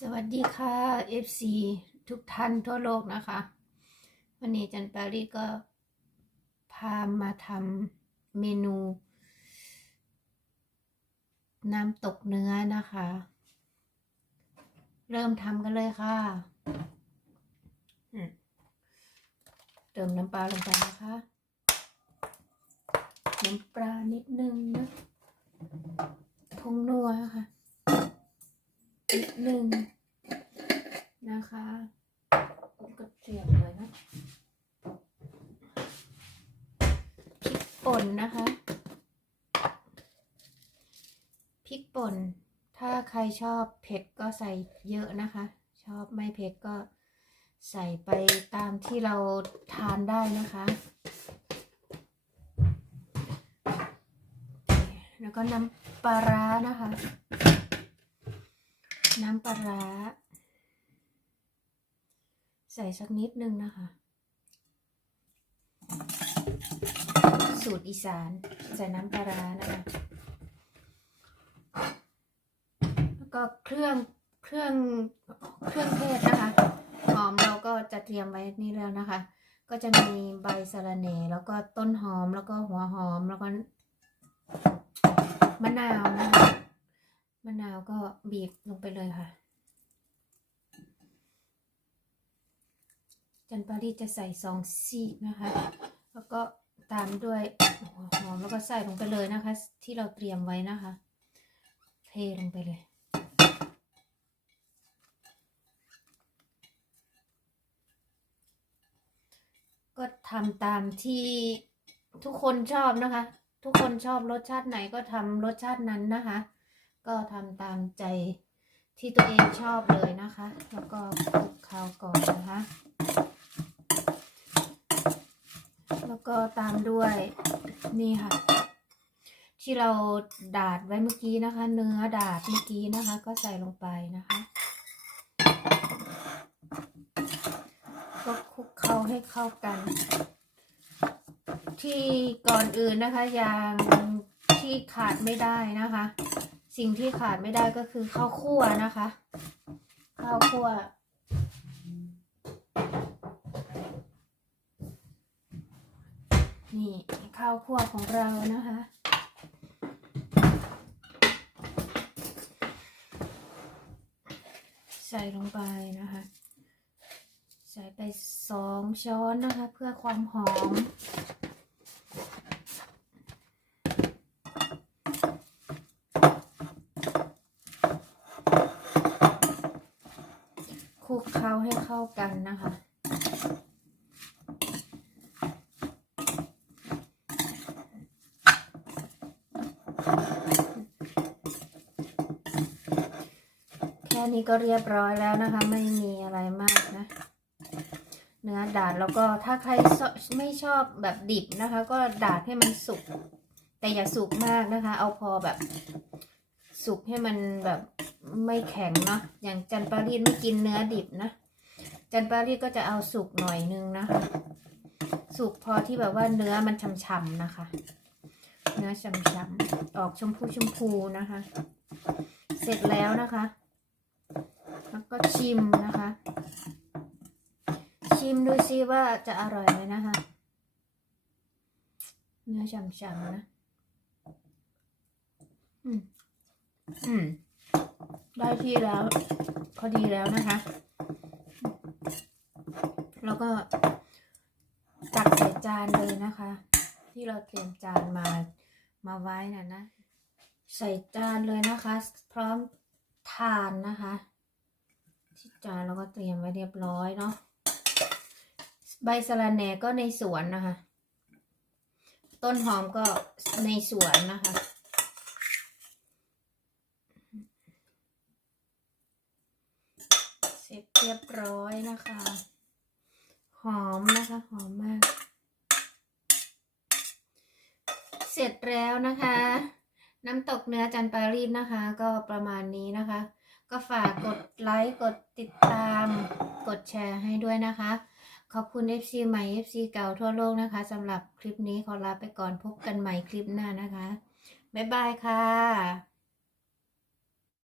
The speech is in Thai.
สวัสดีค่ะ FC ทุกท่านทั่วโลกนะคะ วันนี้จันปารีก็พามาทำเมนู น้ำตกเนื้อนะคะ เริ่มทำกันเลยค่ะเติมน้ำปลาลงไปนะคะ น้ำปลานิดนึงนะผงนัวค่ะ หนึ่งนะคะกระเทียมเลยนะพริกป่นนะคะพริกป่น ถ้าใครชอบเผ็ดก็ใส่เยอะนะคะ ชอบไม่เผ็ดก็ใส่ไปตามที่เราทานได้นะคะ แล้วก็น้ำปลาร้านะคะ น้ำปลาร้า ใส่สักนิดนึงนะคะ สูตรอีสาน ใส่น้ำปลาร้านะคะ แล้วก็เครื่องเครื่องเครื่องเทศนะคะ หอมเราก็จะเตรียมไว้นี่แล้วนะคะ ก็จะมีใบสะระแหน่แล้วก็ต้นหอมแล้วก็หัวหอมแล้วก็มะนาวนะคะ มะนาวก็บีบลงไปเลยค่ะ จันปารีจะใส่สองซีกนะคะ แล้วก็ตามด้วยหัวหอมแล้วก็ใส่ลงไปเลยนะคะ ที่เราเตรียมไว้นะคะ เทลงไปเลยก็ทำตามที่ทุกคนชอบนะคะ ทุกคนชอบรสชาติไหนก็ทำรสชาตินั้นนะคะ ก็ทำตามใจที่ตัวเองชอบเลยนะคะ แล้วก็คลุกเคล้าก่อนนะคะ แล้วก็ตามด้วยนี่ค่ะ ที่เราดาดไว้เมื่อกี้นะคะ เนื้อดาดเมื่อกี้นะคะ ก็ใส่ลงไปนะคะ ก็คลุกเคล้าให้เข้ากัน ที่ก่อนอื่นนะคะอย่างที่ขาดไม่ได้นะคะ สิ่งที่ขาดไม่ได้ก็คือข้าวคั่วนะคะ ข้าวคั่วนี่ข้าวคั่วของเรานะคะ ใส่ลงไปนะคะ ใส่ไปสองช้อนนะคะ เพื่อความหอม ค ล้าให้เข้ากันนะคะ แค่นี้ก็เรียบร้อยแล้วนะคะ ไม่มีอะไรมากนะ เนื้อดาดแล้วก็ถ้าใครไม่ชอบแบบดิบนะคะ ก็ดาดให้มันสุก แต่อย่าสุกมากนะคะ เอาพอแบบ สุกให้มันแบบ ไม่แข็งนะอย่างจันปารีสไม่กินเนื้อดิบนะจันปารีสก็จะเอาสุกหน่อยนึงนะคะสุกพอที่แบบว่าเนื้อมันฉ่ำๆนะคะ เนื้อฉ่ำๆออกชมพูชมพูนะคะ เสร็จแล้วนะคะ แล้วก็ชิมนะคะ ชิมดูซิว่าจะอร่อยไหมนะคะ เนื้อฉ่ำๆนะ อืมอืม ได้ที่แล้ว พอดีแล้วนะคะ แล้วก็ตักใส่จานเลยนะคะ ที่เราเตรียมจานมามาไว้น่ะนะ ใส่จานเลยนะคะ พร้อมทานนะคะที่จานเราก็เตรียมไว้เรียบร้อยเนาะใบสะระแหน่ก็ในสวนนะคะ ต้นหอมก็ในสวนนะคะ เสร็จเรียบร้อยนะคะ หอมนะคะหอมมาก เสร็จแล้วนะคะ น้ำตกเนื้อจันปารีสนะคะ ก็ประมาณนี้นะคะ ก็ฝากกดไลค์กดติดตาม กดแชร์ให้ด้วยนะคะ ขอบคุณ FC ใหม่ FC เก่าทั่วโลกนะคะสำหรับคลิปนี้ขอลาไปก่อนพบกันใหม่คลิปหน้านะคะ บ๊ายบายค่ะ